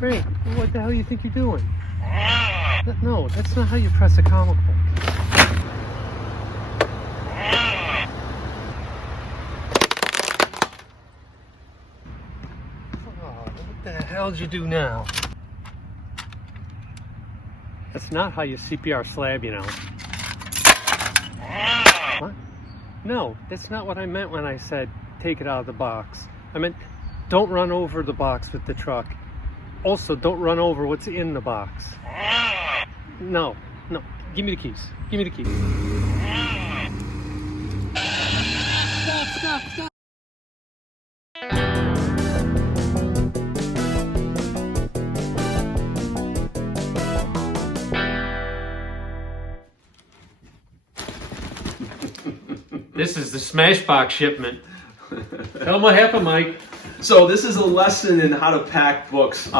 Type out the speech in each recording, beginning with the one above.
Frank, what the hell do you think you're doing? No, that's not how you press a comic book. Oh, what the hell did you do now? That's not how you CPR slab, you know. What? No, that's not what I meant when I said take it out of the box. I meant don't run over the box with the truck. Also, don't run over what's in the box. No, give me the keys. Give me the keys. Stop. This is the Smashbox shipment. Tell them what happened, Mike. So this is a lesson in how to pack books.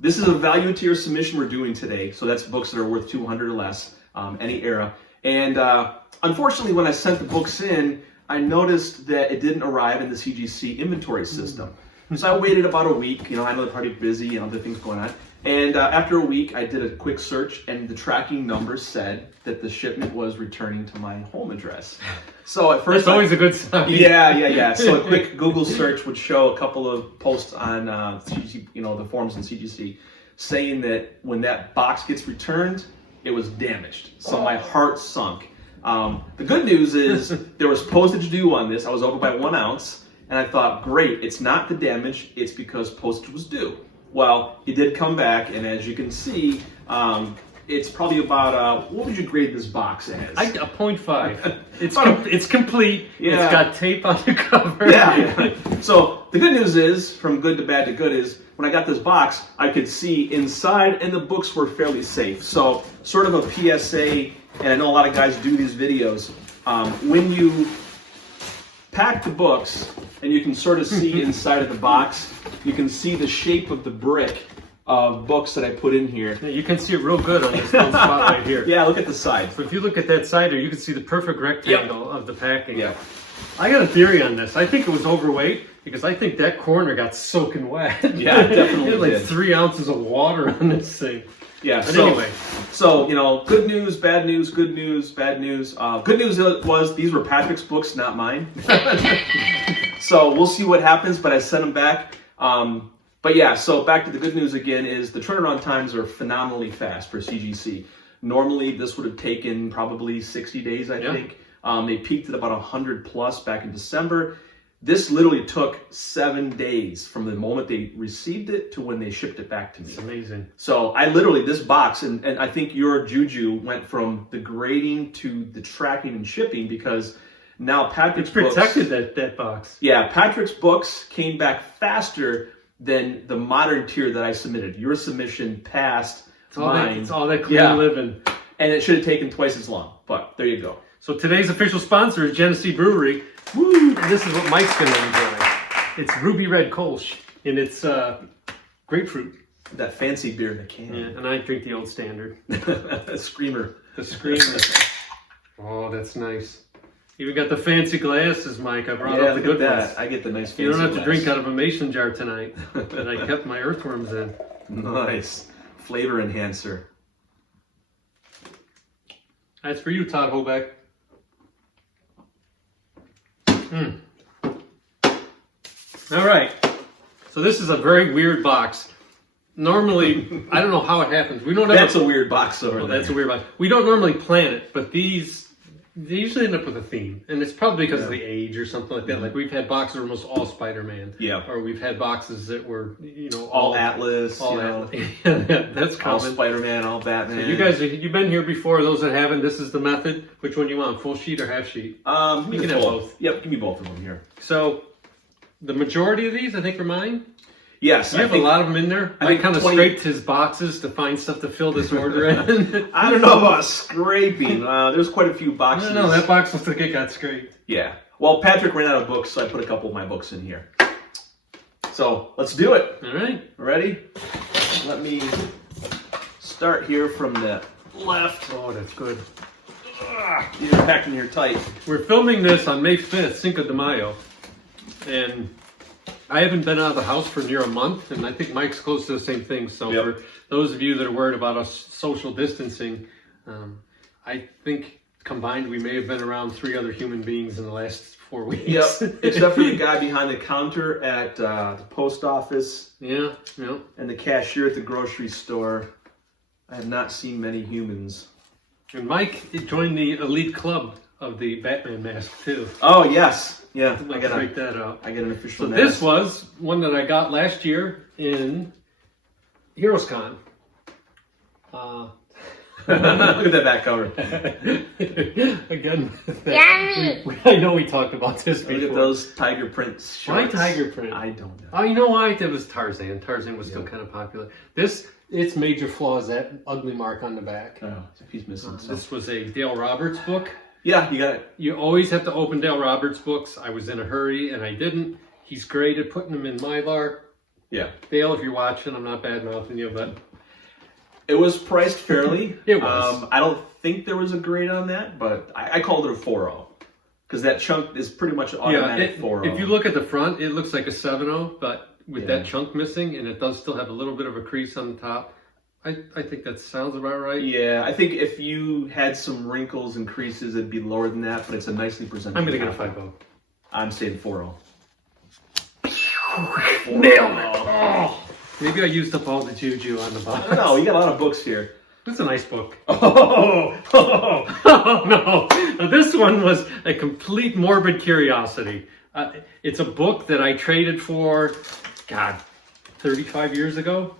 This is a value tier submission we're doing today. So that's books that are worth 200 or less, any era. And unfortunately, when I sent the books in, I noticed that it didn't arrive in the CGC inventory system. So I waited about a week. You know, I know they're probably busy and other things going on. And after a week, I did a quick search, and the tracking number said that the shipment was returning to my home address. So at first, that's always a good sign. Yeah. So a quick Google search would show a couple of posts on CGC, you know, the forums in CGC, saying that when that box gets returned, it was damaged. So my heart sunk. The good news is there was postage due on this. I was over by 1 ounce, and I thought, great, it's not the damage, it's because postage was due. Well, it did come back, and as you can see, it's probably about, what would you grade this box as? A 0.5. It's complete. Yeah. It's got tape on the cover. Yeah. So the good news is, from good to bad to good, is when I got this box, I could see inside, and the books were fairly safe. So sort of a PSA, and I know a lot of guys do these videos, when you pack the books, and you can sort of see inside of the box, you can see the shape of the brick of books that I put in here. Yeah, you can see it real good on this little spot right here. Yeah, look at the side. So if you look at that side there, you can see the perfect rectangle of the packing. Yeah. I got a theory on this. I think it was overweight because I think that corner got soaking wet. Yeah, it definitely It had like did. 3 ounces of water on this thing. Yeah, But anyway. So, you know, good news, bad news, good news, bad news. Good news was these were Patrick's books, not mine. So we'll see what happens, but I sent them back. But yeah, so back to the good news again is the turnaround times are phenomenally fast for CGC. Normally, this would have taken probably 60 days, I think. They peaked at about 100 plus back in December. This literally took 7 days from the moment they received it to when they shipped it back to me. It's amazing. So I literally, this box, and I think your juju went from the grading to the tracking and shipping because now Patrick's books... Protected that box. Yeah, Patrick's books came back faster than the modern tier that I submitted. Your submission passed mine. It's all that clean living. And it should have taken twice as long, but there you go. So today's official sponsor is Genesee Brewery. Woo! And this is what Mike's going to enjoy. It's Ruby Red Kolsch, and it's grapefruit. That fancy beer in a can. Yeah, and I drink the old standard. Screamer. The Screamer. Oh, that's nice. Even got the fancy glasses, Mike. I brought out the good ones. I get the nice fancy You don't have to glass. drink out of a mason jar tonight. And I kept my earthworms in. Nice. Flavor enhancer. That's for you, Todd Hoback. All right. So this is a very weird box. Normally, I don't know how it happens. We don't ever... That's a weird box over there. That's a weird box. We don't normally plan it, but these... They usually end up with a theme, and it's probably because of the age or something like that. Like we've had boxes that were almost all Spider-Man, or we've had boxes that were, you know, all Atlas, Atlas. That's common. All Spider-Man, all Batman. So you guys, you've been here before. Those that haven't, this is the method. Which one you want, full sheet or half sheet? You can have both. Yep, give me both of them here. So the majority of these, I think, are mine. Yes, you have a lot of them in there. I kind of scraped his boxes to find stuff to fill this order in. I don't know about scraping. There's quite a few boxes. No, that box looks like it got scraped. Yeah. Well, Patrick ran out of books, so I put a couple of my books in here. So let's do it. All right. Ready? Let me start here from the left. Oh, that's good. You're packed in here tight. We're filming this on May 5th, Cinco de Mayo. And I haven't been out of the house for near a month, and I think Mike's close to the same thing. So for those of you that are worried about us social distancing, I think combined we may have been around 3 other human beings in the last 4 weeks. Yep, except for the guy behind the counter at the post office. Yeah. And the cashier at the grocery store. I have not seen many humans. And Mike joined the elite club of the Batman mask too. Oh yes, yeah. I gotta break that out. I get an official. So mask. this was one that I got last year in HeroesCon. Look at that back cover. Again, I know we talked about this before. Look at those tiger print shorts. Why tiger print? I don't know. Oh, you know why? It was Tarzan. Tarzan was still kind of popular. Its major flaw is that ugly mark on the back. Oh, he's missing. This was a Dale Roberts book. Yeah, you got it. You always have to open Dale Roberts books. I was in a hurry and I didn't. He's great at putting them in Mylar. Yeah. Dale, if you're watching, I'm not bad mouthing you, but it was priced fairly. It was. I don't think there was a grade on that, but I called it a 4.0 because that chunk is pretty much automatic 4.0. If you look at the front, it looks like a 7.0, but with that chunk missing, and it does still have a little bit of a crease on the top. I think that sounds about right. Yeah, I think if you had some wrinkles and creases, it'd be lower than that, but it's a nicely presented. I'm going to get a 5.0. I'm saying 4.0. Nailed it! Oh. Maybe I used up all the juju on the box. No, you got a lot of books here. It's a nice book. Oh no. Now, this one was a complete morbid curiosity. It's a book that I traded for, 35 years ago.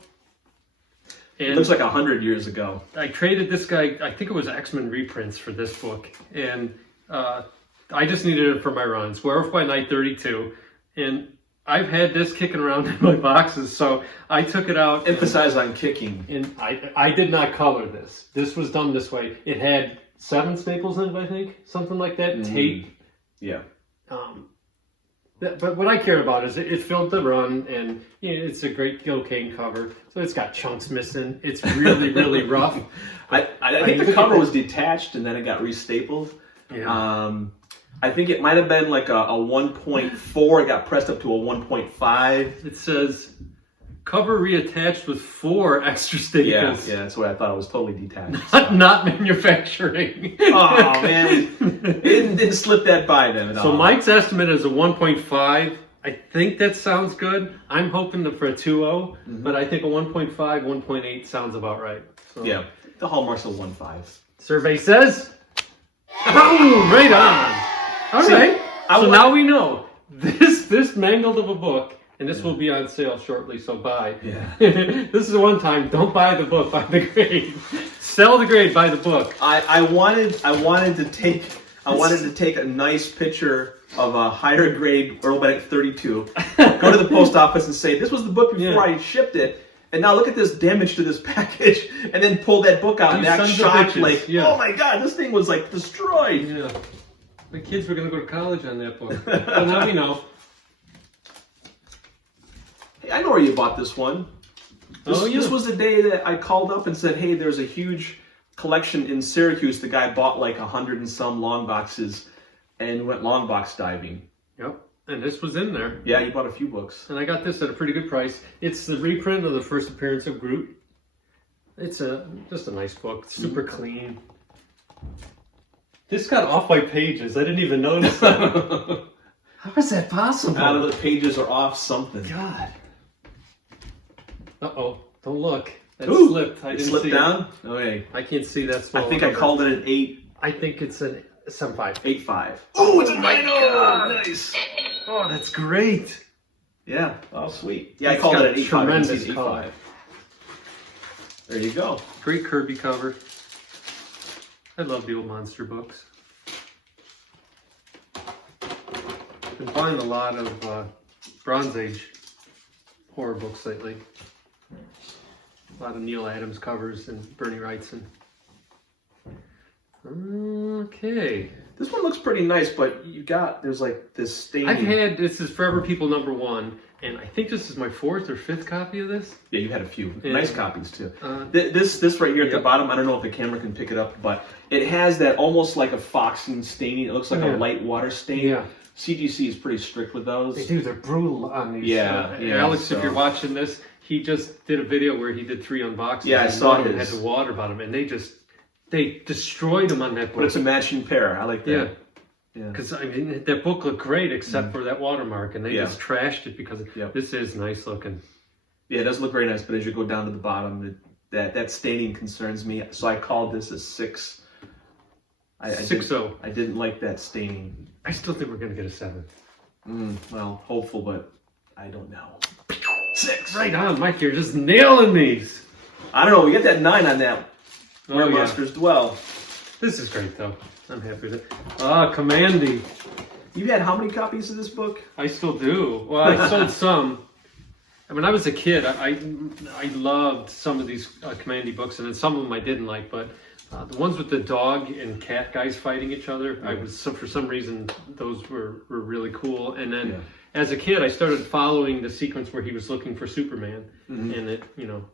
And it looks like 100 years ago. I traded this guy, I think it was X-Men reprints for this book. And I just needed it for my runs. Werewolf by Night 32. And I've had this kicking around in my boxes, so I took it out. Emphasize on kicking. And I did not color this. This was done this way. It had 7 staples in it, I think. Something like that. Tape. Yeah. But what I cared about is it filled the run, and it's a great Gil Kane cover. So it's got chunks missing. It's really, really rough. I think the cover was detached, and then it got restapled. Yeah. I think it might have been like a 1.4. It got pressed up to a 1.5. It says cover reattached with 4 extra staples. Yeah, that's what I thought. It was totally detached. Not manufacturing. Oh man, it didn't slip that by them at all. So Mike's estimate is a 1.5. I think that sounds good. I'm hoping for a 2.0, but I think a 1.5, 1.8 sounds about right. So. Yeah, the hallmarks of 1.5. Survey says, oh, right on. All right. So now we know this mangled of a book, and this will be on sale shortly. So buy. Yeah. This is one time. Don't buy the book. Buy the grade. Sell the grade. Buy the book. I wanted to take a nice picture of a higher grade Earl Bennett 32. Go to the post office and say this was the book before I shipped it. And now look at this damage to this package, and then pull that book out and act shocked, like, oh my god, this thing was like destroyed. Yeah. The kids were going to go to college on that book. But now we know. Hey, I know where you bought this one. This was the day that I called up and said, hey, there's a huge collection in Syracuse. The guy bought like 100 and some long boxes and went long box diving. Yep. And this was in there. Yeah, you bought a few books. And I got this at a pretty good price. It's the reprint of the first appearance of Groot. It's just a nice book. Super clean. This got off-white pages. I didn't even notice that. How is that possible? Out of the pages are off something. God. Uh-oh. Don't look. That slipped. I didn't slipped see down? It. Okay. I can't see that small. I think I called it an 8. I think it's a 7.5. 8.5. Oh, it's a 9.0. Nice. Oh, that's great. Yeah. Oh, sweet. Yeah, I called it an 8.5. Tremendous color. There you go. Great Kirby cover. I love the old monster books. Been buying a lot of Bronze Age horror books lately. A lot of Neil Adams covers and Bernie Wrightson. Okay. This one looks pretty nice, but there's like this stain. This is Forever People #1, and I think this is my 4th or 5th copy of this. Yeah, you had a few. Nice copies, too. This right here at the bottom, I don't know if the camera can pick it up, but it has that almost like a foxing staining. It looks like a light water stain. Yeah. CGC is pretty strict with those. They do. They're brutal on these. Yeah, Alex, so. if you're watching this, he just did a video where he did 3 unboxings. Yeah, I saw him. his. Had the water bottom, and they destroyed him on that book. But it's a matching pair. I like that. Yeah. Because I mean, that book looked great except for that watermark, and they Yeah. just trashed it because this is nice looking. Yeah, it does look very nice, but as you go down to the bottom, that staining concerns me. So I called this a 6. 6-0. I didn't like that staining. I still think we're gonna get a 7. Well, hopeful, but I don't know. 6. Right on, Mike. You're just nailing these. I don't know. We get that 9 on that. Where Oh, yeah. monsters dwell. This is great, though. I'm happy with it. Commandy. You had how many copies of this book? I still do. Well, I sold some. When I was a kid, I loved some of these Commandy books, and then some of them I didn't like. But the ones with the dog and cat guys fighting each other, for some reason those were really cool. And then as a kid, I started following the sequence where he was looking for Superman, and it,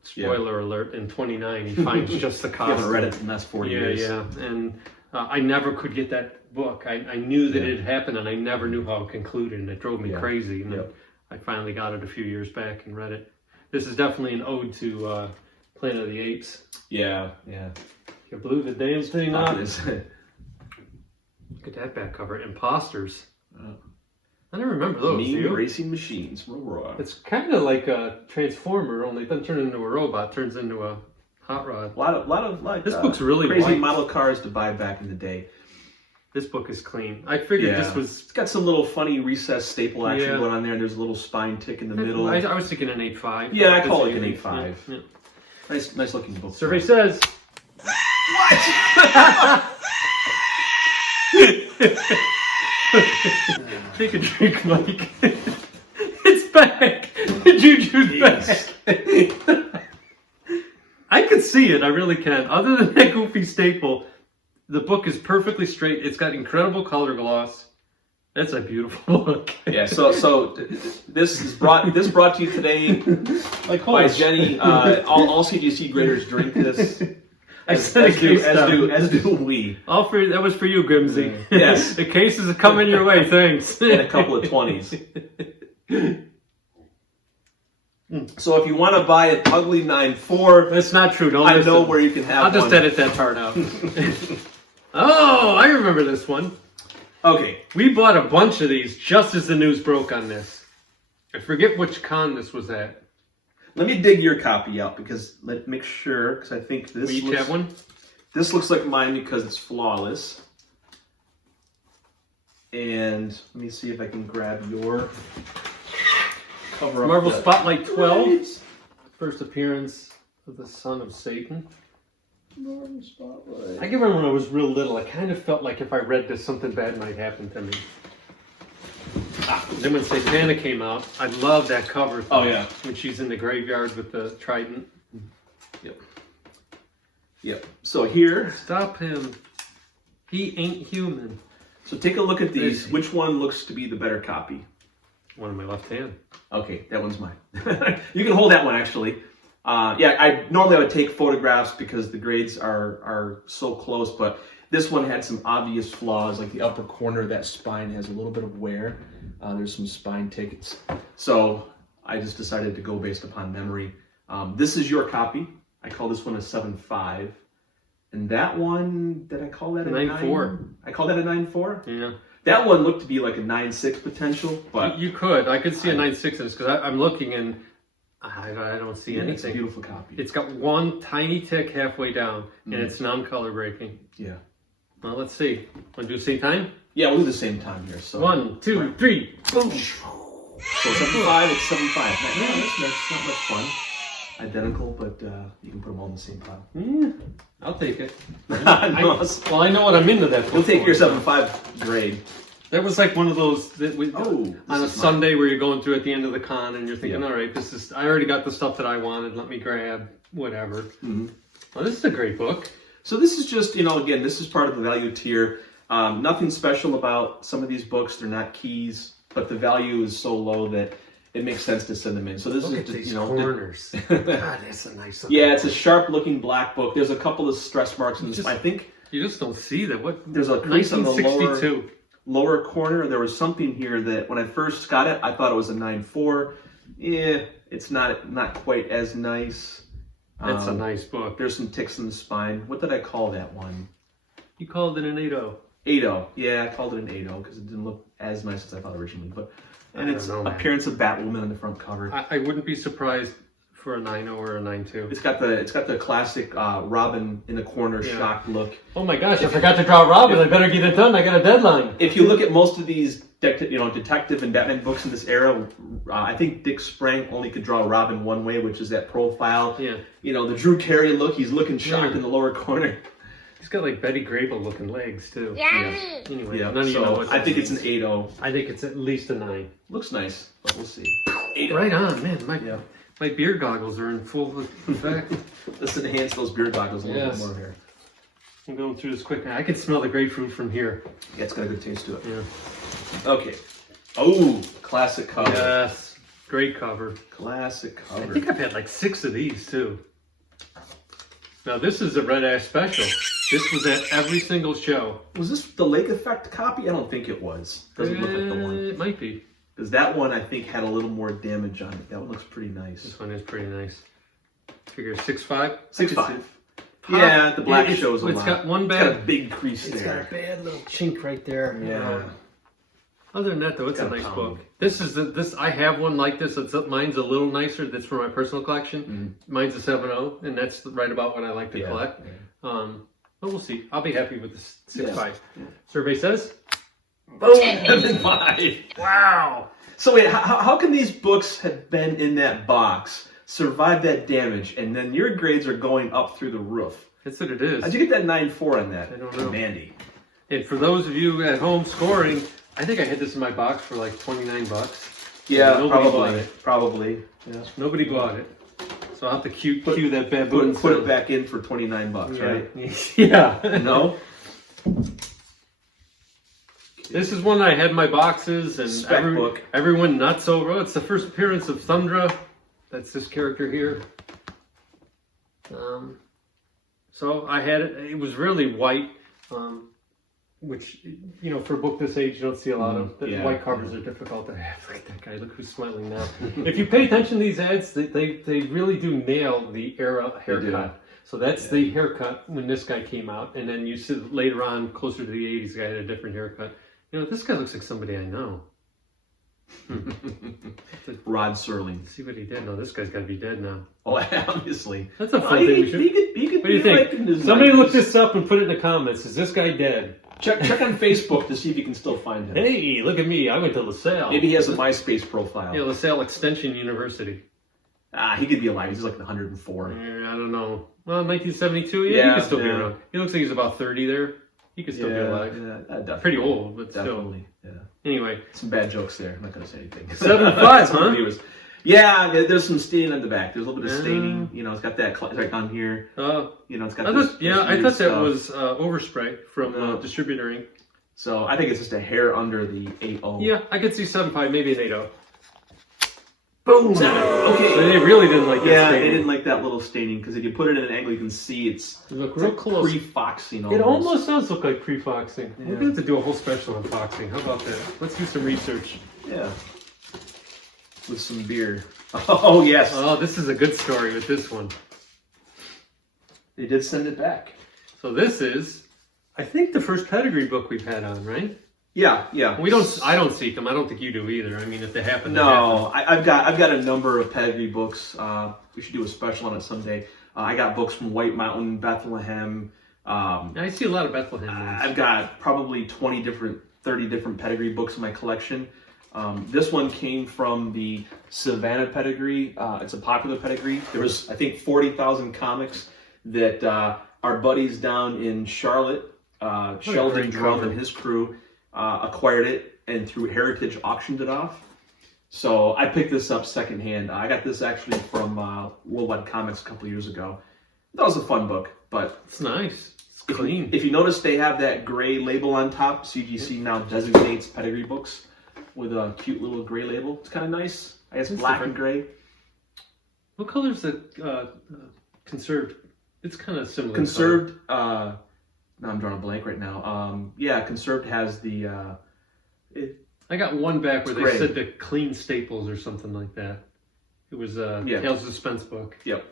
spoiler alert, in 29 he finds just the costume. I haven't read it in the last 4 years. Yeah, and I never could get that book. I knew that it had happened, and I never knew how it concluded, and it drove me crazy. And I finally got it a few years back and read it. This is definitely an ode to Planet of the Apes. Yeah. You blew the damn thing Look up. Look at that back cover. Imposters. I don't remember those. Mean racing machines. It's kind of like a Transformer, only it doesn't turn into a robot, turns into a hot rod. A lot of like this book's really crazy white. model cars to buy back in the day. This book is clean. I figured this was... It's got some little funny recessed staple action going on there. There's a little spine tick in the middle. I was thinking an 8.5. Yeah, I call it an 8.5. Yeah. Nice looking book. Survey says... What? Take a drink, Mike. It's back. The juju's back. I can see it. I really can. Other than that goofy staple, the book is perfectly straight. It's got incredible color gloss. That's a beautiful book. Yeah. So this is brought to you today by Jenny. All CGC graders drink this. As do we. That was for you, Grimsy. Yes. The cases are coming your way, thanks. And a couple of 20s. So if you want to buy an ugly 9.4, that's not true. Don't I know where you can have I'll just edit that part out. Oh, I remember this one. Okay. We bought a bunch of these just as the news broke on this. I forget which con this was at. Let me dig your copy out let's make sure, because I think this we each have one. This looks like mine because it's flawless. And let me see if I can grab your cover up. Marvel Spotlight 12. First appearance of the Son of Satan. Marvel Spotlight. I can remember when I was real little, I kind of felt like if I read this, something bad might happen to me. Then when Satana came out, I love that cover. Oh, yeah. When she's in the graveyard with the trident. Yep. So here. Stop him. He ain't human. So take a look at these. Which one looks to be the better copy? One in my left hand. Okay, that one's mine. You can hold that one, actually. I would take photographs because the grades are so close, but this one had some obvious flaws, like the upper corner of that spine has a little bit of wear. There's some spine tickets. So I just decided to go based upon memory. This is your copy. I call this one a 7.5. And that one, did I call that a 9.4? I call that a 9.4? Yeah. That one looked to be like a 9.6 potential, but... You could. I could see a 9.6 in this, because I'm looking and I don't see anything. It's a beautiful copy. It's got one tiny tick halfway down, and it's non-color breaking. Yeah. Well, let's see. Want to do the same time? Yeah, we'll do the same time here. So 1, 2, 3, boom! So 7.5, it's 7.5. That's not much fun. Identical, but you can put them all in the same pile. I'll take it. I know what I'm into that. We'll take your 7.5 grade. That was like one of those that on a Sunday where you're going through at the end of the con and you're thinking, all right, I already got the stuff that I wanted. Let me grab whatever. Well, this is a great book. So this is just, again, this is part of the value tier. Nothing special about some of these books. They're not keys, but the value is so low that it makes sense to send them in. So this Look is at just, these corners. God, that's a nice one. Yeah, it's a sharp-looking black book. There's a couple of stress marks in this. I think you just don't see that. What? there's a crease on the lower lower corner, there was something here that when I first got it, I thought it was a 9.4. Yeah, it's not quite as nice. That's a nice book. There's some ticks in the spine. What did I call that one? You called it an 8.0. 8.0. Yeah, I called it an 8.0 because it didn't look as nice as I thought originally. And it's appearance of Batwoman on the front cover. I wouldn't be surprised for a 9.0 or a 9.2. It's got the classic Robin in the corner shocked look. Oh my gosh! I forgot to draw Robin. I better get it done. I got a deadline. If you look at most of these detective and Batman books in this era, I think Dick Sprang only could draw Robin one way, which is that profile. Yeah. The Drew Carey look. He's looking shocked in the lower corner. He's got like Betty Grable looking legs too. Yeah. Anyway, yeah. None of you know what I think it's an 8.0. I think it's at least a 9. Looks nice, but we'll see. 8.0. Right on, man. My beer goggles are in full effect. Let's enhance those beer goggles a little bit more here. I'm going through this quick. I can smell the grapefruit from here. Yeah, it's got a good taste to it. Yeah. Okay. Oh, classic cover. Yes. Great cover. Classic cover. I think I've had like 6 of these too. Now this is a Red Ash special. This was at every single show. Was this the Lake Effect copy? I don't think it was. Doesn't look like the one. It might be. Because that one, I think, had a little more damage on it. That one looks pretty nice. This one is pretty nice. Figure 6.5? 6.5. Yeah, the black shows a lot. It's got one bad... It's got a big crease there. It's got a bad little chink right there. Yeah. Other than that, though, it's a nice book. This is this. I have one like this. Mine's a little nicer. That's for my personal collection. Mine's a 7.0, and that's right about what I like to collect. But we'll see. I'll be happy with the 6.5. Yeah. Survey says... Boom! 7.5. Wow! So wait, how can these books have been in that box, survive that damage, and then your grades are going up through the roof? That's what it is. How'd you get that 9.4 on that? I don't know. Mandy. And for those of you at home scoring, I think I had this in my box for like $29. Yeah, probably. Probably. Yeah. Nobody bought it. So I'll have to cue that baboon. Put it back in for $29, right? Yeah. No? This is one I had in my boxes, and everyone nuts over. Oh, it's the first appearance of Thundra. That's this character here. So I had it. It was really white, which, for a book this age, you don't see a lot of. The white covers are difficult to have. Look at that guy. Look who's smiling now. If you pay attention to these ads, they really do nail the era haircut. So that's the haircut when this guy came out, and then you see later on, closer to the 80s, the guy had a different haircut. This guy looks like somebody I know. Rod Serling. See what he did. No, this guy's got to be dead now. Oh, obviously. That's a fun thing. He could what do you think? Somebody look this up and put it in the comments. Is this guy dead? Check on Facebook to see if you can still find him. Hey, look at me. I went to LaSalle. Maybe he has a MySpace profile. Yeah, LaSalle Extension University. He could be alive. He's like 104. Yeah, I don't know. Well, 1972, he could still be around. He looks like he's about 30 there. He could still be alive. Yeah, definitely. Pretty old, but definitely. Still. Yeah. Anyway. Some bad jokes there. I'm not going to say anything. 7.5, huh? Yeah, there's some staining on the back. There's a little bit of staining. It's got that right on here. It's got I thought that was overspray from distributor ink. So I think it's just a hair under the 8.0. Yeah, I could see 7.5, maybe an 8.0. Boom! Okay. So they really didn't like that staining. They didn't like that little staining, because if you put it in an angle, you can see it's real close. Pre-foxing almost. It almost does look like pre-foxing. Yeah. We're going to have to do a whole special on foxing. How about that? Let's do some research. Yeah. With some beer. Oh, yes. Oh, this is a good story with this one. They did send it back. So this is, I think, the first pedigree book we've had on, right? Yeah. I don't seek them. I don't think you do either. I mean, if they happen, no. I've got a number of pedigree books. We should do a special on it someday. I got books from White Mountain, Bethlehem. I see a lot of Bethlehem ones. I've got probably 30 different pedigree books in my collection. This one came from the Savannah pedigree. It's a popular pedigree. There was, I think, 40,000 comics that our buddies down in Charlotte, Sheldon Drum and his crew, acquired it, and through Heritage auctioned it off. So I picked this up secondhand. I got this actually from Worldwide Comics a couple of years ago. That was a fun book, but it's nice. It's clean. If you notice, they have that gray label on top. CGC now designates pedigree books with a cute little gray label. It's kind of nice. I guess black and gray. What color is the conserved? It's kind of similar. Conserved. Now I'm drawing a blank right now. Conserved has the I got one back where they great. said to clean staples or something like that. It was a Tales of Suspense book. Yep.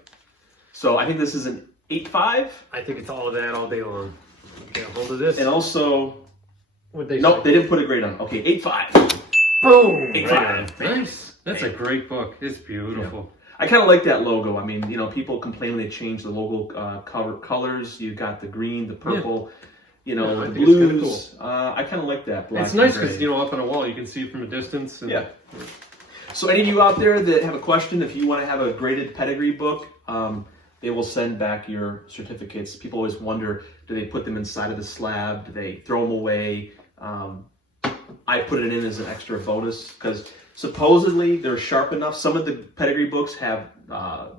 So I think this is an 8.5. I think it's all of that all day long. Get a hold of this. And also, What'd they nope, say? they didn't put a grade on. Okay, 8.5. Boom! 8.5. Right. Nice. That's a great book. It's beautiful. I kind of like that logo. I mean, you know, people complain when they change the logo colors. You got the green, the purple, you know, the blues. Cool. I kind of like that. Black it's nice because, you know, up on a wall, you can see it from a distance. And, yeah. So any of you out there that have a question, if you want to have a graded pedigree book, they will send back your certificates. People always wonder, do they put them inside of the slab? Do they throw them away? I put it in as an extra bonus because supposedly they're sharp enough. Some of the pedigree books have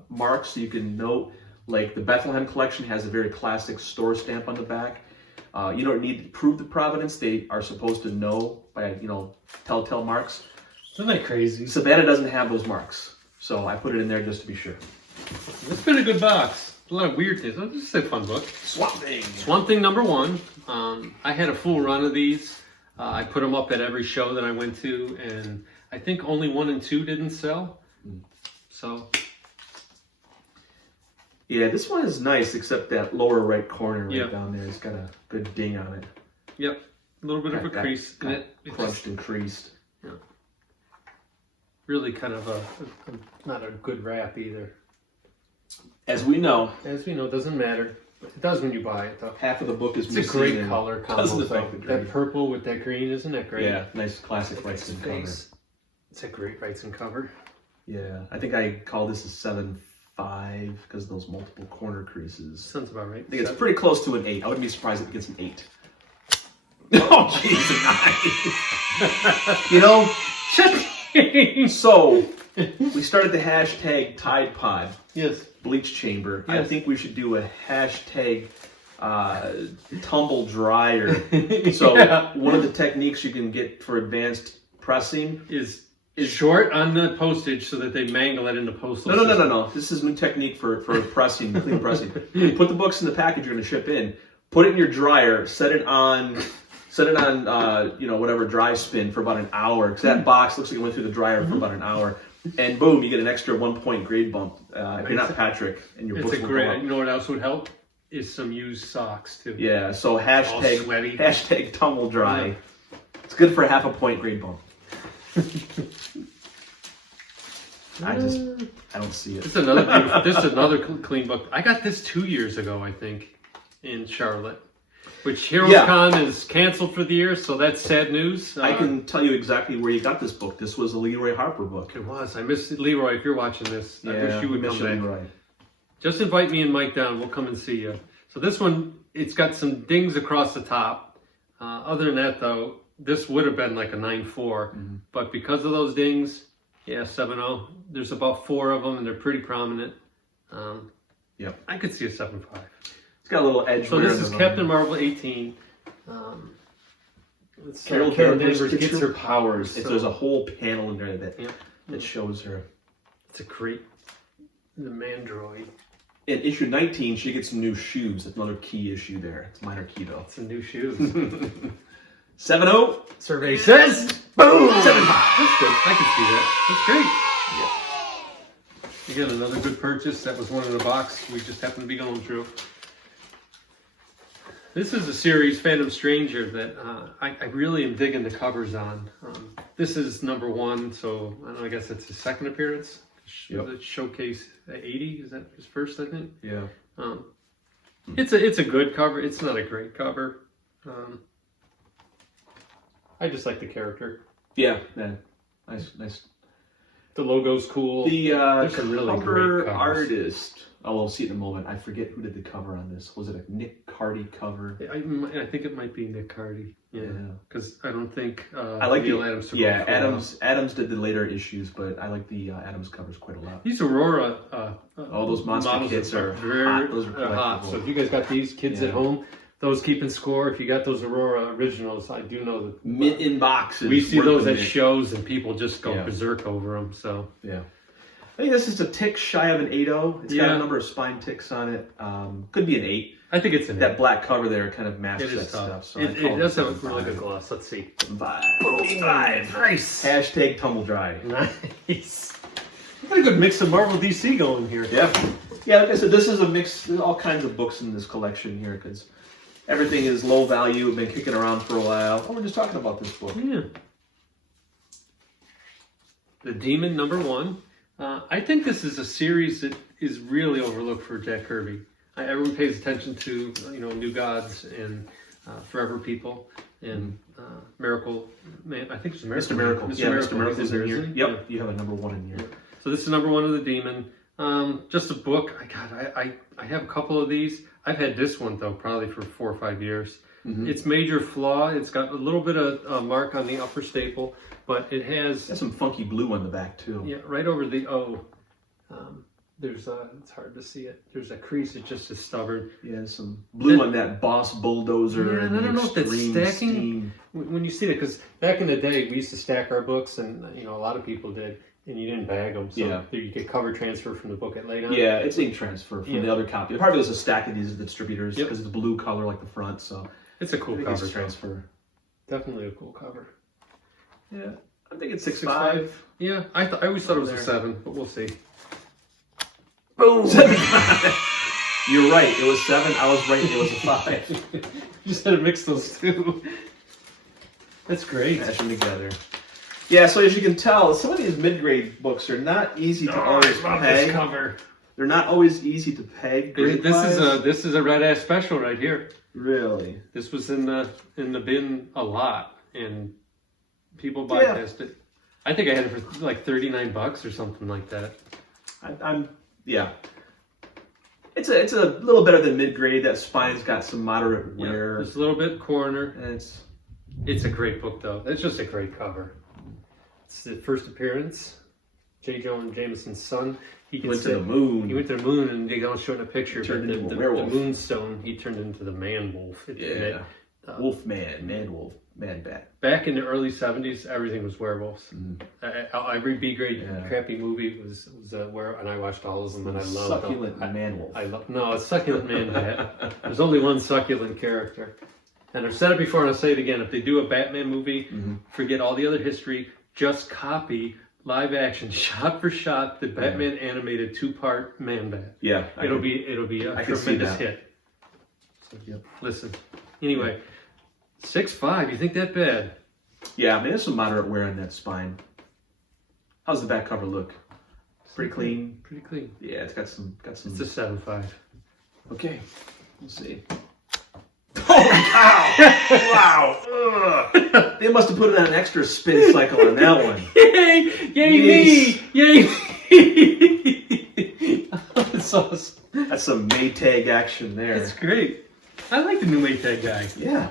marks so you can note, like the Bethlehem collection has a very classic store stamp on the back. You don't need to prove the provenance. They are supposed to know by, you know, telltale marks. Isn't that crazy? Savannah doesn't have those marks. So I put it in there just to be sure. It's been a good box. A lot of weird things. This is a fun book. Swamp Thing. Swamp Thing #1. I had a full run of these. I put them up at every show that I went to, and I think only 1 and 2 didn't sell. So, yeah, this one is nice, except that lower right corner right down there has got a good ding on it. Yep, a little bit of a crease in it. Crunched and creased. Yeah. Really kind of not a good wrap either. As we know, it doesn't matter. It does when you buy it, though. Half of the book is missing. It's a great color combo. That purple with that green, isn't that great? Yeah, nice classic Wrightson cover. It's a great Wrightson cover. Yeah, I think I call this a 7.5 because of those multiple corner creases. Sounds about right. I think it's pretty close to an 8. I wouldn't be surprised if it gets an 8. Oh, jeez. You know, so we started the hashtag Tide Pod. Yes. Bleach chamber. Yes. I think we should do a hashtag tumble dryer. So one of the techniques you can get for advanced pressing is short on the postage so that they mangle it in the postal system. No. This is a new technique for pressing, clean pressing. Put the books in the package you're going to ship in. Put it in your dryer. Set it on you know, whatever dry spin for about an hour. Because that box looks like it went through the dryer for about an hour. And boom, you get an extra 1 point grade bump. If you're not Patrick, and your books will go up. You know what else would help? Is some used socks too. Yeah, so hashtag tumble dry. Yeah. It's good for a 0.5 point grade bump. I don't see it. This is another beautiful. This is another clean book. I got this 2 years ago, I think, in Charlotte. Which HeroesCon is canceled for the year, so that's sad news. I can tell you exactly where you got this book. This was a Leroy Harper book. It was. I miss Leroy. If you're watching this, I wish you would come back. Leroy. Just invite me and Mike down. We'll come and see you. So this one, it's got some dings across the top. Other than that, though, this would have been like a 9.4. But because of those dings, 7.0. There's about 4 of them, and they're pretty prominent. Yep. I could see a 7.5. It's got a little edge. So this is Captain Marvel 18. Carol Danvers gets her powers. There's a whole panel in there that shows her. It's a great, the Mandroid. In issue 19, she gets some new shoes. That's another key issue there. It's minor key though. Some new shoes. 7.0. Survey says, boom. 7.5. That's good. I can see that. That's great. Yeah. Again, another good purchase. That was one in the box we just happened to be going through. This is a series, Phantom Stranger, that I really am digging the covers on. This is #1, so I guess it's his second appearance. The Showcase 80, is that his first, I think? Yeah. It's a good cover. It's not a great cover. I just like the character. Yeah. Nice. The logo's cool. The really cover great artist. Oh, we'll see it in a moment. I forget who did the cover on this. Was it a Nick Cardy cover? I think it might be Nick Cardy. Yeah. Because I don't think I like Neil Adams took Adams did the later issues, but I like the Adams covers quite a lot. These Aurora those monster kits are hot. Those are hot. So if you guys got these kids at home, those keeping score, if you got those Aurora originals, I do know that in boxes. We see those at shows and people just go berserk over them. So yeah. I think this is a tick shy of an 8.0. It's got a number of spine ticks on it. Could be an 8. I think it's an 8. That black cover there kind of matches that stuff. So it does have a really good gloss. Let's see. 5. Nice. Hashtag tumble dry. Nice. Got a good mix of Marvel DC going here. Yeah. Yeah, like I said, this is a mix. There's all kinds of books in this collection here because everything is low value. We've been kicking around for a while. Oh, we're just talking about this book. Yeah. The Demon #1. I think this is a series that is really overlooked for Jack Kirby. Everyone pays attention to, New Gods and Forever People and Miracle Man. I think it's Mr. Miracle. Mr. Miracle's in here. Yep. Yeah. You have a #1 in here. Yeah. So this is #1 of the Demon. Just a book. I have a couple of these. I've had this one though probably for 4 or 5 years. Mm-hmm. Its major flaw, it's got a little bit of mark on the upper staple, but it has some funky blue on the back too. Yeah, right over the O. There's it's hard to see it. There's a crease. It just is stubborn. Yeah, some blue on that Boss bulldozer. Yeah, and I don't know if that's stacking. Steam. When you see it, because back in the day we used to stack our books, and a lot of people did. And you didn't bag them, so you get cover transfer from the book it laid on. Yeah, it's ink transfer from the other copy. Part of it was a stack of these at the distributors because it's blue color like the front, so it's a cool cover transfer. Definitely a cool cover. Yeah, I think it's 6.5. Yeah, I always thought it was a 7, but we'll see. Boom! You're right. It was 7. I was right. It was a 5. Just had to mix those two. That's great. Mash them together. Yeah, so as you can tell, some of these mid-grade books are not easy to always peg. Cover. They're not always easy to peg. This is a red ass special right here. Really? This was in the bin a lot, and people bypassed it. I think I had it for like $39 or something like that. It's a little better than mid-grade. That spine's got some moderate wear. It's a little bit corner. And it's a great book though. It's just a great cover. It's the first appearance. J. Jonah Jameson's son. He went to the moon. He went to the moon, and they don't show in a picture. Turned into the werewolf. The moonstone. He turned into the man wolf. Wolf man, man wolf, man bat. Back in the early '70s, everything was werewolves. Every B-grade crappy movie was werewolf, and I watched all of them, and I loved Succulent man wolf. A succulent man bat. There's only one succulent character. And I've said it before, and I'll say it again. If they do a Batman movie, forget all the other history. Just copy live action, shot for shot, the Batman animated 2-part Man Bat. Yeah, it'll be a tremendous hit. So, listen. Anyway, 6.5. You think that bad? Yeah, I mean, there's some moderate wear on that spine. How's the back cover look? Pretty clean. Pretty clean. Yeah, it's got some. It's a 7.5. Okay, we'll see. Oh, wow! Wow! They must have put an extra spin cycle on that one. Yay me! Yay me! That's awesome. That's some Maytag action there. That's great. I like the new Maytag guy. Yeah.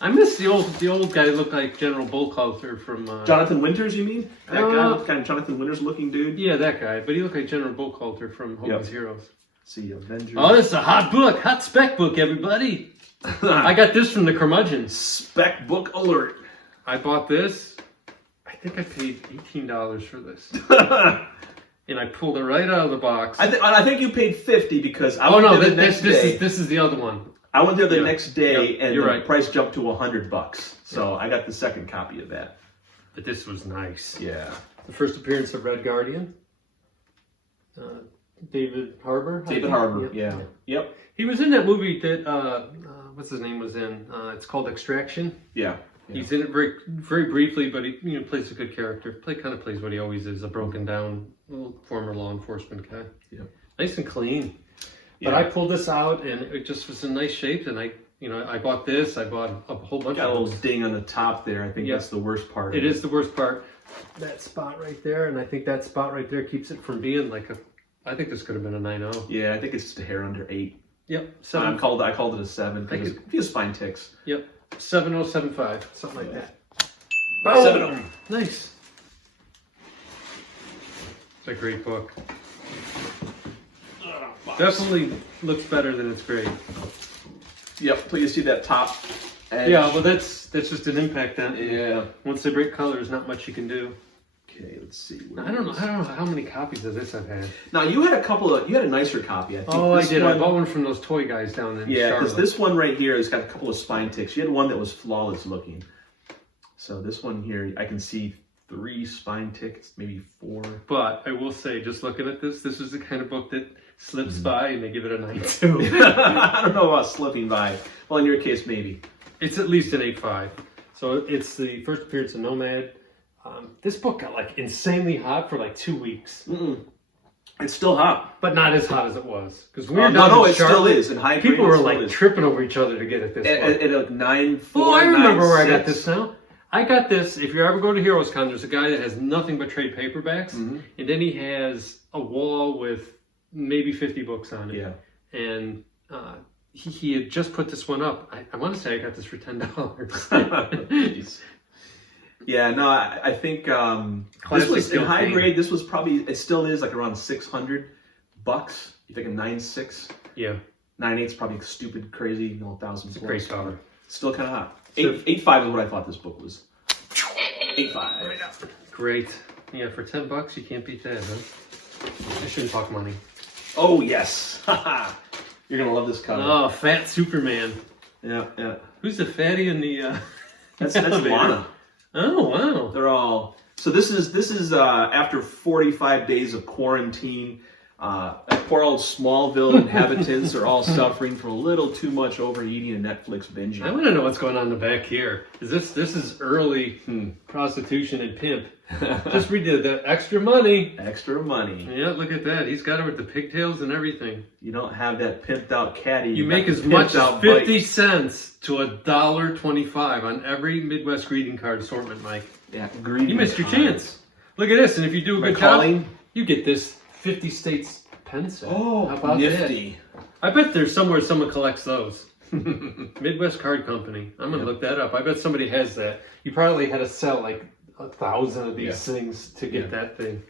I miss the old guy who looked like General Bullcalter from... Jonathan Winters, you mean? That guy, kind of Jonathan Winters looking dude? Yeah, that guy. But he looked like General Bullcalter from Hogan's Heroes. See, Avengers. Oh, this is a hot book. Hot spec book, everybody. I got this from the Curmudgeon. Spec book alert. I bought this. I think I paid $18 for this. And I pulled it right out of the box. I think you paid $50 because this is the other one. I went there the next day and the right. price jumped to $100. So I got the second copy of that. But this was nice. Yeah. The first appearance of Red Guardian. David Harbour. David Harbour, yeah. Yep. He was in that movie that, what's his name was in? It's called Extraction. Yeah. He's in it very, very briefly, but he plays a good character. Kind of plays what he always is, a broken down former law enforcement guy. Yeah. Nice and clean. But I pulled this out, and it just was in nice shape, and I bought this. I bought a whole bunch of got a little ding on the top there. I think that's the worst part. It is the worst part. That spot right there, and I think that spot right there keeps it from being like a... I think this could have been a 9.0. Yeah, I think it's just a hair under 8. Yep. I called it a 7 because a few spine ticks. Yep. 7.0, 7.5, something like that. 7.0. Nice. It's a great book. Definitely looks better than its grade. Yep. Till you see that top edge. Yeah, well that's just an impact then. Yeah. Once they break colors, not much you can do. Okay, let's see. I don't know how many copies of this I've had. Now you had you had a nicer copy. I think. Oh, I did. I bought one from those toy guys down in Yeah, because Charlotte. this one right here has got a couple of spine ticks. You had one that was flawless looking. So this one here, I can see 3 spine ticks, maybe 4. But I will say, just looking at this is the kind of book that slips by and they give it a 9.2. I don't know about slipping by. Well, in your case, maybe. It's at least an 8.5. So it's the first appearance of Nomad. This book got like insanely hot for like 2 weeks. It's still hot, but not as hot as it was. Because we were down no, in it Charlotte, still is. In high people grade, were it like still is. tripping over each other to get at this book. At 9.4. Oh, I remember where I got 9.6. this now. I got this, if you ever go to Heroes Con, there's a guy that has nothing but trade paperbacks, and then he has a wall with maybe 50 books on it. Yeah. And he had just put this one up. I want to say I got this for $10. Jeez. Yeah, no, I think this was in high grade. This was probably, it still is like around $600. You think a 9.6? Yeah. 9.8 is probably stupid, crazy, 1,000. It's a great cover. Still kind of hot. 8.5 is what I thought this book was. 8.5. Great. Yeah, for $10 you can't beat that, huh? I shouldn't talk money. Oh yes, you're gonna love this cover. Oh, Fat Superman. Yeah. Who's the fatty in the? That's Lana. Oh wow. They're all. So this is after 45 days of quarantine. Poor old Smallville inhabitants are all suffering from a little too much overeating and Netflix binging. I want to know what's going on in the back here. This is early prostitution and pimp. Just read the extra money. Extra money. Yeah, look at that. He's got it with the pigtails and everything. You don't have that pimped out caddy. You make as much as 50 cents to $1.25 on every Midwest greeting card assortment, Mike. Yeah, greedy. You missed your chance. Look at this, and if you do a good job, you get this 50 states pen set. Oh, how about nifty. That? I bet there's somewhere someone collects those. Midwest Card Company. I'm going to look that up. I bet somebody has that. You probably had to sell like 1,000 of these things to get that thing.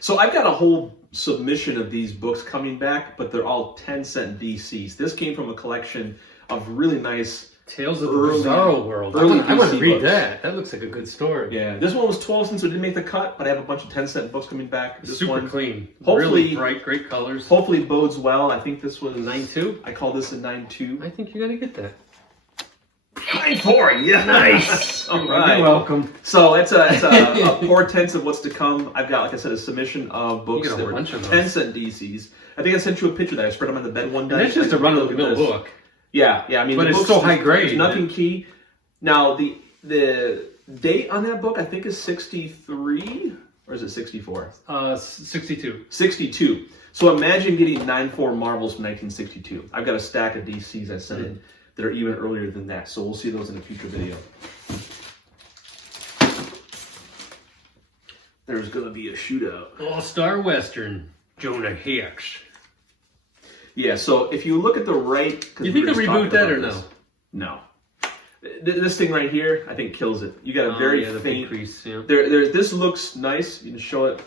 So I've got a whole submission of these books coming back, but they're all 10-cent DCs. This came from a collection of really nice Tales of the Bizarro World. I want to read that. That looks like a good story. Yeah, this one was 12 cents, so it didn't make the cut, but I have a bunch of 10-cent books coming back. This Super one, clean. Hopefully, really bright, great colors. Hopefully bodes well. I think this was 9.2. I call this a 9.2. I think you're going to get that. 9.4, yeah. Nice. All right. You're welcome. So it's a portent of what's to come. I've got, like I said, a submission of books that were bunch of 10-cent DCs. I think I sent you a picture that I spread them on the bed one day. And that's just a run-of-the-mill book. Yeah. I mean, but it's so high grade. There's nothing key. Now, the date on that book, I think, is 63, or is it 64? 62. 62. So imagine getting 9.4 Marvels from 1962. I've got a stack of DCs I sent in that are even earlier than that. So we'll see those in a future video. There's going to be a shootout. All-Star Western, Jonah Hex. Yeah, so if you look at the right... You think they'll reboot that or no? No. This thing right here, I think, kills it. You got a very faint crease. Yeah. This looks nice. You can show it.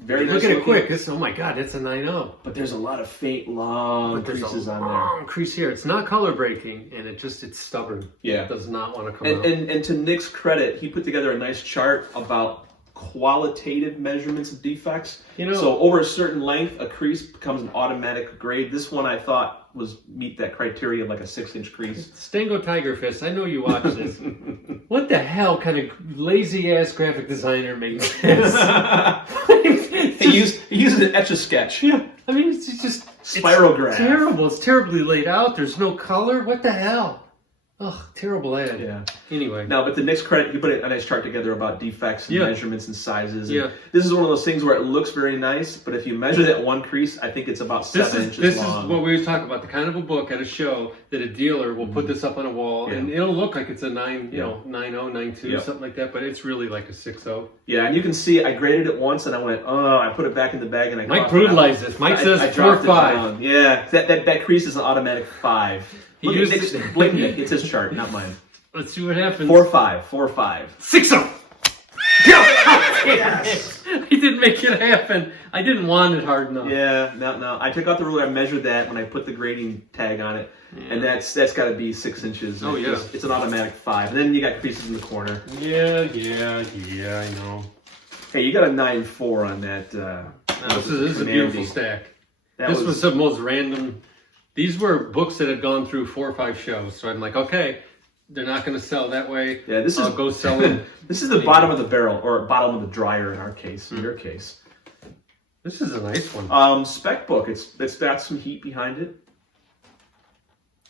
Very nice. Look at it quick. Oh my God, it's a 9.0. But there's a lot of faint, long creases on there. Long crease here. It's not color breaking, and it's stubborn. Yeah, it does not want to come out. And to Nick's credit, he put together a nice chart about qualitative measurements of defects. So over a certain length, a crease becomes an automatic grade. This one I thought was meet that criteria of like a 6-inch crease. Stango Tiger Fist, I know you watch this. What the hell kind of lazy ass graphic designer made this? He uses an Etch-a-Sketch. Yeah, I mean it's just spirograph. It's terrible. It's terribly laid out. There's no color. What the hell? Ugh, terrible ad. Yeah. Anyway. Now, but the next credit, you put a nice chart together about defects and measurements and sizes. And this is one of those things where it looks very nice, but if you measure that one crease, I think it's about 7 inches long. This is what we were talking about, the kind of a book at a show that a dealer will put this up on a wall, and it'll look like it's a 9.0, 9.2, something like that, but it's really like a 6.0. Yeah, and you can see I graded it once, and I went, I put it back in the bag, and I Mike brutalized this. Mike says 4.5. Yeah, that crease is an automatic 5. Look at Nick's, blame Nick. It's his chart, not mine. Let's see what happens. 4.5. 4.5. 6.0. Yes. He didn't make it happen. I didn't want it hard enough. Yeah, no. I took out the ruler. I measured that when I put the grading tag on it, and that's got to be 6 inches. Oh yeah. It's an automatic 5. And then you got creases in the corner. Yeah, I know. Hey, you got a 9.4 on that. This is a beautiful stack. This was the most random. These were books that had gone through 4 or 5 shows. So I'm like, okay, they're not going to sell that way. Yeah, this is go sell them. This is the bottom of the barrel, or bottom of the dryer in our case. In your case, this is a nice one. Spec book. It's got some heat behind it.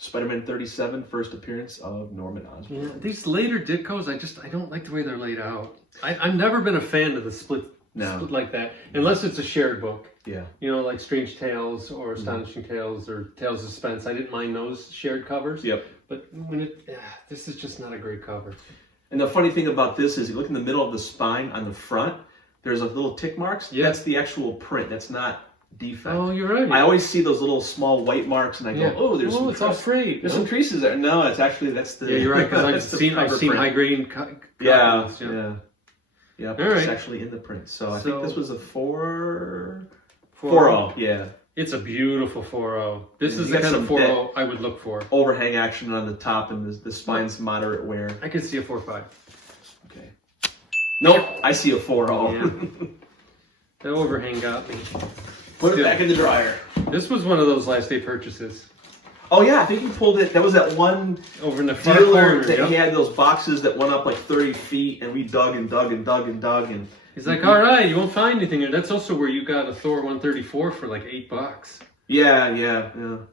Spider-Man 37, first appearance of Norman Osborn. Yeah, these later Ditkos, I don't like the way they're laid out. I've never been a fan of the split like that, unless it's a shared book. Yeah. You know, like Strange Tales or Astonishing Tales or Tales of Suspense. I didn't mind those shared covers. Yep. But when this is just not a great cover. And the funny thing about this is, you look in the middle of the spine on the front, there's like little tick marks. Yeah. That's the actual print. That's not defect. Oh, you're right. I always see those little small white marks, and I go, "Oh, there's some. It's all frayed. There's some creases there." No, it's actually that's the. Yeah, you're right. Because I've seen high grade. Yeah. All right. It's actually in the print. So I think this was a 4.0. Yeah. It's a beautiful 4.0. This is the kind of 4.0 I would look for. Overhang action on the top, and the spine's moderate wear. I could see a 4.5. Okay. Nope, I see a 4.0. Yeah. The overhang got me. Put it back in the dryer. This was one of those last day purchases. Oh yeah, I think you pulled it. That was that one over in the far dealer corner. That he had those boxes that went up like 30 feet, and we dug and dug and dug and dug and. He's like, all right, you won't find anything here. That's also where you got a Thor 134 for like $8. Yeah.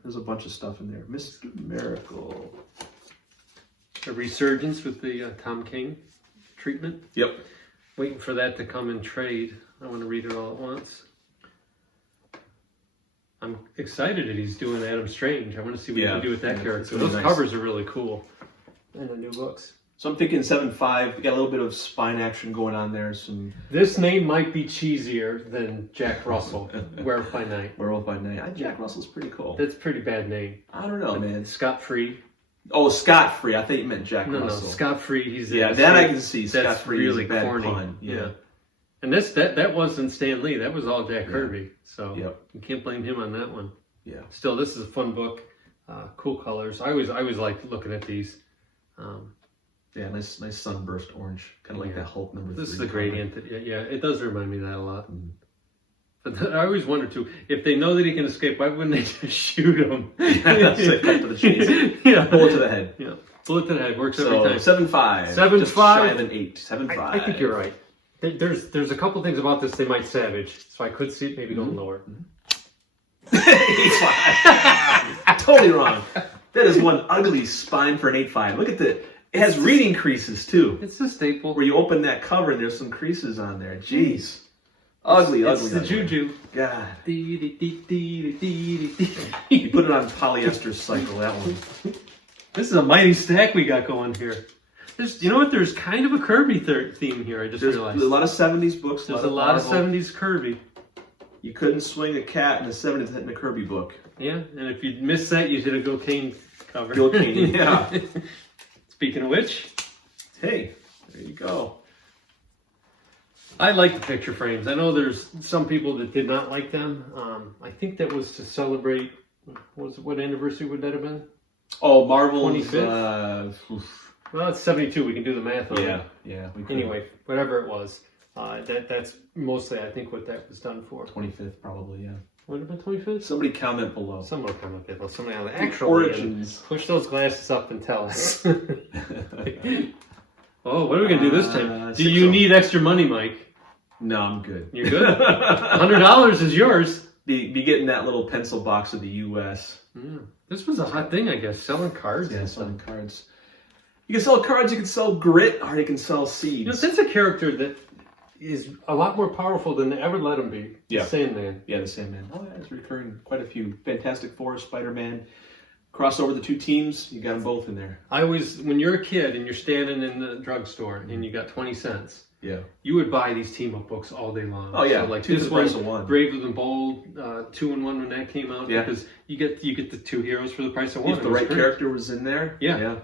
There's a bunch of stuff in there. Mr. Miracle. A resurgence with the Tom King treatment. Yep. Waiting for that to come in trade. I want to read it all at once. I'm excited that he's doing Adam Strange. I want to see what he can do with that character. Those covers are really cool. And the new books. So I'm thinking 7.5. We got a little bit of spine action going on there. This name might be cheesier than Jack Russell. Werewolf by Night. Werewolf by Night. Jack Russell's pretty cool. That's a pretty bad name. I don't know, man. Scott Free. Oh, Scott Free. I thought you meant Jack Russell. No, Scott Free. He's that I can see. Scott Free really is a bad corny pun. Yeah. And that wasn't Stan Lee. That was all Jack Kirby. So you can't blame him on that one. Yeah. Still, this is a fun book. Cool colors. I always like looking at these. Yeah, nice sunburst orange, kind of like that Hulk number 3. This is the gradient. It does remind me of that a lot. But I always wonder too, if they know that he can escape, why wouldn't they just shoot him? Cut to the chase. Bullet to the head. Yeah, bullet to the head works every time. 7.5. 7.5. Just shy of an 8. 7.5. I think you're right. There's a couple things about this they might savage, so I could see it maybe going lower. 8.5. Totally wrong. That is one ugly spine for an 8.5. Look at the. It has reading creases too. It's a staple. Where you open that cover and there's some creases on there. Jeez. Ugly. It's the juju. God. You put it on polyester cycle, that one. This is a mighty stack we got going here. You know what? There's kind of a Kirby theme here. I just realized. There's a lot of 70s books. There's a lot of 70s Kirby. You couldn't swing a cat in the 70s hitting a Kirby book. Yeah, and if you missed that, you did a Gil Kane cover. Gil Kane, yeah. Speaking of which, hey, there you go. I like the picture frames. I know there's some people that did not like them. I think that was to celebrate. What anniversary would that have been? Oh, Marvel's 25th. Well, it's 72. We can do the math on it. Yeah. Anyway, whatever it was, that's mostly I think what that was done for. 25th, probably. Yeah. Would it have been 25th? Somebody comment below. Someone comment below. Somebody on the actual origins. Push those glasses up and tell us. Oh, what are we gonna do this time? Do you need extra money, Mike? No, I'm good. You're good. $100 is yours. Be getting that little pencil box of the U.S. This was a hot thing, I guess. Selling cards. Yeah, selling cards. You can sell cards. You can sell grit, or you can sell seeds. You know, since a character that is a lot more powerful than they ever let him be. Yeah. The Sandman. Yeah, the Sandman. Oh, yeah, it's recurring quite a few. Fantastic Four, Spider-Man. Cross over the two teams, you got them both in there. When you're a kid and you're standing in the drugstore and you got 20 cents, you would buy these team-up books all day long. Oh, yeah. So, like two this for the price of one. Braver Than Bold, 2-in-1 when that came out. Yeah. Because you get the two heroes for the price of one. If the right character was in there. Yeah.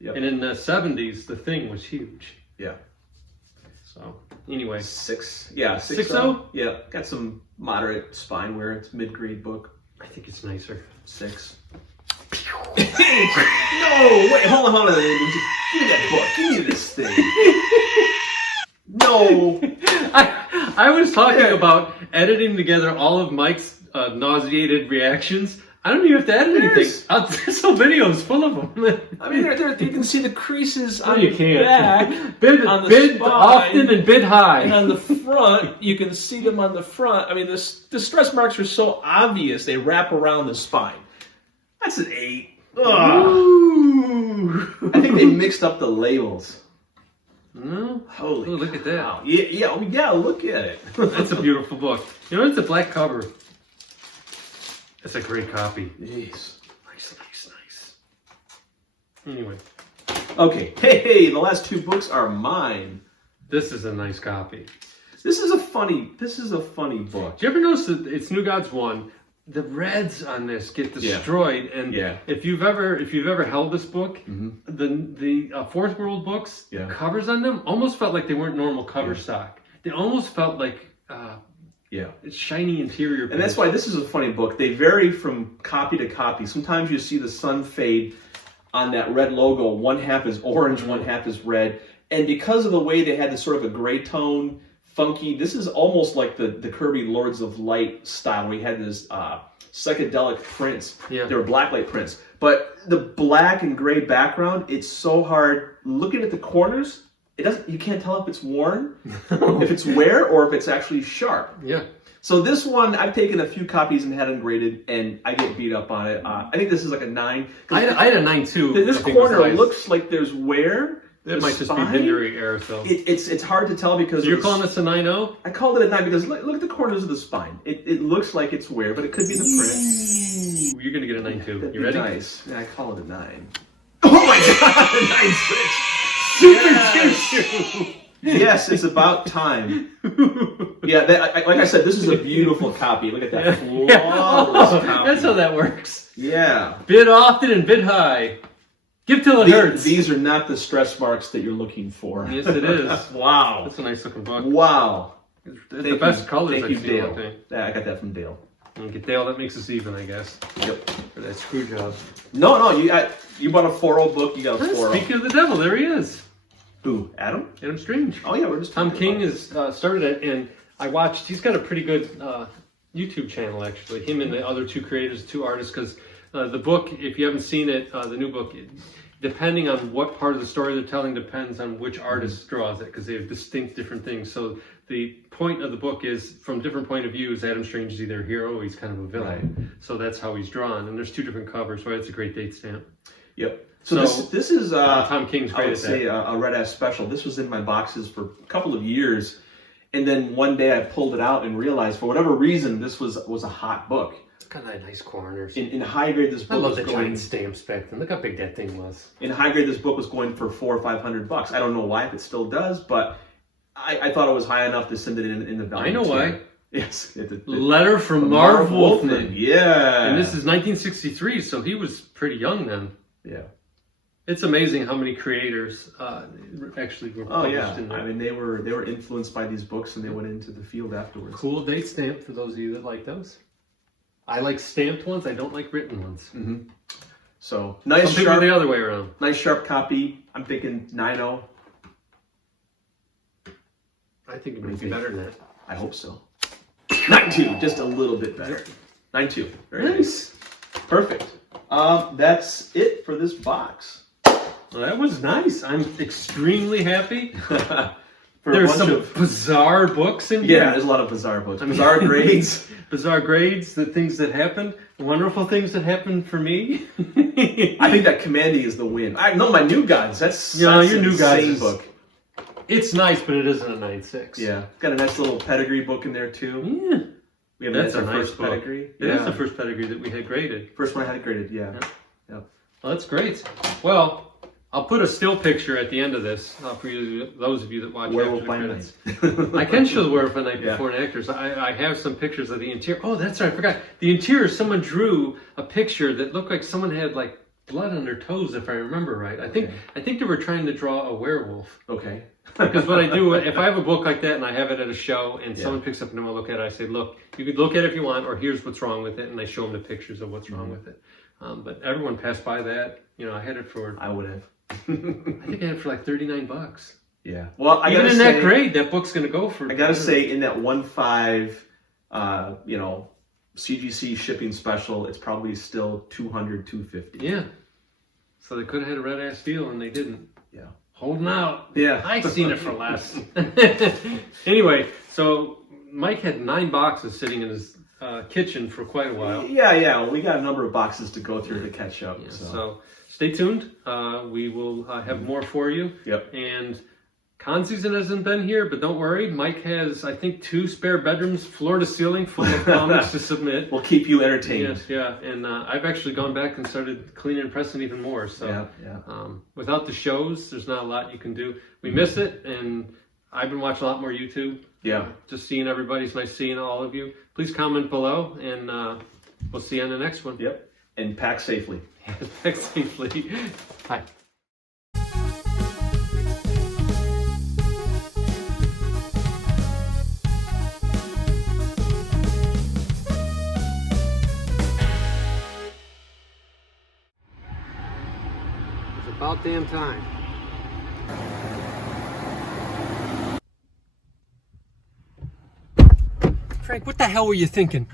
And in the 70s, the Thing was huge. Yeah. So, anyway. 6.0? Yeah, got some moderate spine wear. It's a mid-grade book. I think it's nicer. 6. No, wait, hold on. Give me that book. Give me this thing. No. I I was talking about editing together all of Mike's nauseated reactions. I don't even have to edit anything. This whole video is full of them. I mean, you can see the creases on you the can't. back, bid spine, often and bid high. and on the front, you can see them on the front. I mean, the stress marks are so obvious, they wrap around the spine. That's an 8. Ooh. I think they mixed up the labels. No? Holy look at that. cow. Yeah, look at it. That's a beautiful book. You know, it's a black cover. It's a great copy. Jeez. Nice. Anyway. Okay. Hey, the last 2 books are mine. This is a nice copy. This is a funny book. Do you ever notice that it's New Gods 1? The reds on this get destroyed, and if you've ever held this book, the Fourth World books, covers on them almost felt like they weren't normal cover stock. They almost felt like it's shiny interior. And that's why this is a funny book. They vary from copy to copy. Sometimes you see the sun fade on that red logo. One half is orange, one half is red, and because of the way they had this sort of a gray tone. Funky. This is almost like the Kirby Lords of Light style. We had this psychedelic prints. Yeah. They were blacklight prints. But the black and gray background, it's so hard. Looking at the corners, you can't tell if it's worn, if it's wear, or if it's actually sharp. Yeah. So this one, I've taken a few copies and had them graded, and I get beat up on it. I think this is like a 9. I had a 9 too. This corner looks like there's wear. It might just be Binderi error, so. It's hard to tell because... So you're calling this a 9.0? I called it a 9 because look at the corners of the spine. It looks like it's wear, but it could be the print. You're going to get a 9 too. You ready? Nice. Yeah, I call it a 9. Oh my god, a 9.6. Super choo-choo. Yes, it's about time. Yeah, like I said, this is a beautiful copy. Look at that flawless copy. That's how that works. Yeah. Bid often and bid high. Give till it hurts. These are not the stress marks that you're looking for. Yes, it is. Wow. That's a nice looking book. Wow. It's the best colors Thank you, I've seen. Dale. Yeah, I got that from Dale. Okay, Dale, that makes us even, I guess. Yep. For that screw job. No, you bought a 4.0 book, you got a 4.0. Speaking of the devil, there he is. Who? Adam Strange. Oh yeah, we're just Tom King has started it, and I watched. He's got a pretty good YouTube channel actually. Him and the other 2 creators, 2 artists. Because the book, if you haven't seen it, the new book, depending on what part of the story they're telling, depends on which artist draws it. Because they have distinct different things. So the point of the book is, from different point of views, Adam Strange is either a hero or he's kind of a villain. Right. So that's how he's drawn. And there's 2 different covers. So it's a great date stamp. Yep. So this is Tom King's great. I would say a Red Ass special. This was in my boxes for a couple of years, and then one day I pulled it out and realized, for whatever reason, this was a hot book. It's got nice corners. In high grade, this book I love the giant stamps back then. Look how big that thing was. In high grade, this book was going for $400 or $500. I don't know why, if it still does, but I thought it was high enough to send it in the value. I know why. Yes. Letter from Marv Wolfman. Yeah. And this is 1963, so he was pretty young then. Yeah. It's amazing how many creators actually were published in there. I mean, they were influenced by these books, and they went into the field afterwards. Cool date stamp for those of you that like those. I like stamped ones. I don't like written ones. Mm-hmm. So nice. Some people the other way around. Nice sharp copy. I'm thinking 9.0. I think it would be better than that. I hope so. 9.2, just a little bit better. 9.2. Very nice. Perfect. That's it for this box. Well, that was nice. I'm extremely happy. There's some bizarre books in here. Yeah, there's a lot of bizarre books. Bizarre grades. Bizarre grades, the things that happened, wonderful things that happened for me. I think that Commandy is the win. I know my New Gods. That's your New Gods book. It's nice, but it isn't a 9.6. Yeah, got a nice little pedigree book in there too. Yeah, we have that's our nice first pedigree. It is the first pedigree that we had graded. First one I had graded. Yeah. Well, that's great. Well, I'll put a still picture at the end of this for you, those of you that watch after the credits. I can show the Werewolf by Night before and afters. I have some pictures of the interior. Oh, that's right, I forgot. The interior, someone drew a picture that looked like someone had like blood on their toes, if I remember right. I think they were trying to draw a werewolf. Okay. Because what I do, if I have a book like that and I have it at a show and someone picks up and I want to look at it, I say, look, you could look at it if you want, or here's what's wrong with it, and I show them the pictures of what's wrong with it. But everyone passed by that. You know, I had it for... I would have. I think I had it for like $39. Yeah. Well, I Even gotta in say, that grade, that book's going to go for. I gotta say, in that 1.5, you know, CGC shipping special, it's probably still $200, $250. Yeah. So they could have had a red ass deal and they didn't. Yeah. Holding out. Yeah. I've seen it for less. Anyway, so Mike had 9 boxes sitting in his kitchen for quite a while. Yeah. We got a number of boxes to go through to catch up. Yeah, so stay tuned. We will have more for you. Yep. And con season hasn't been here, but don't worry. Mike has, I think, 2 spare bedrooms, floor to ceiling, full of comics to submit. We'll keep you entertained. Yes, yeah. And I've actually gone back and started cleaning and pressing even more. So without the shows, there's not a lot you can do. We miss it, and I've been watching a lot more YouTube. Yeah. Just seeing everybody. It's nice seeing all of you. Please comment below, and we'll see you on the next one. Yep. And pack safely. Pack safely. Bye. It's about damn time. Frank, what the hell were you thinking?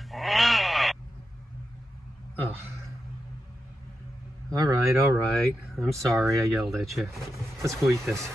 Oh. All right. I'm sorry I yelled at you. Let's go eat this.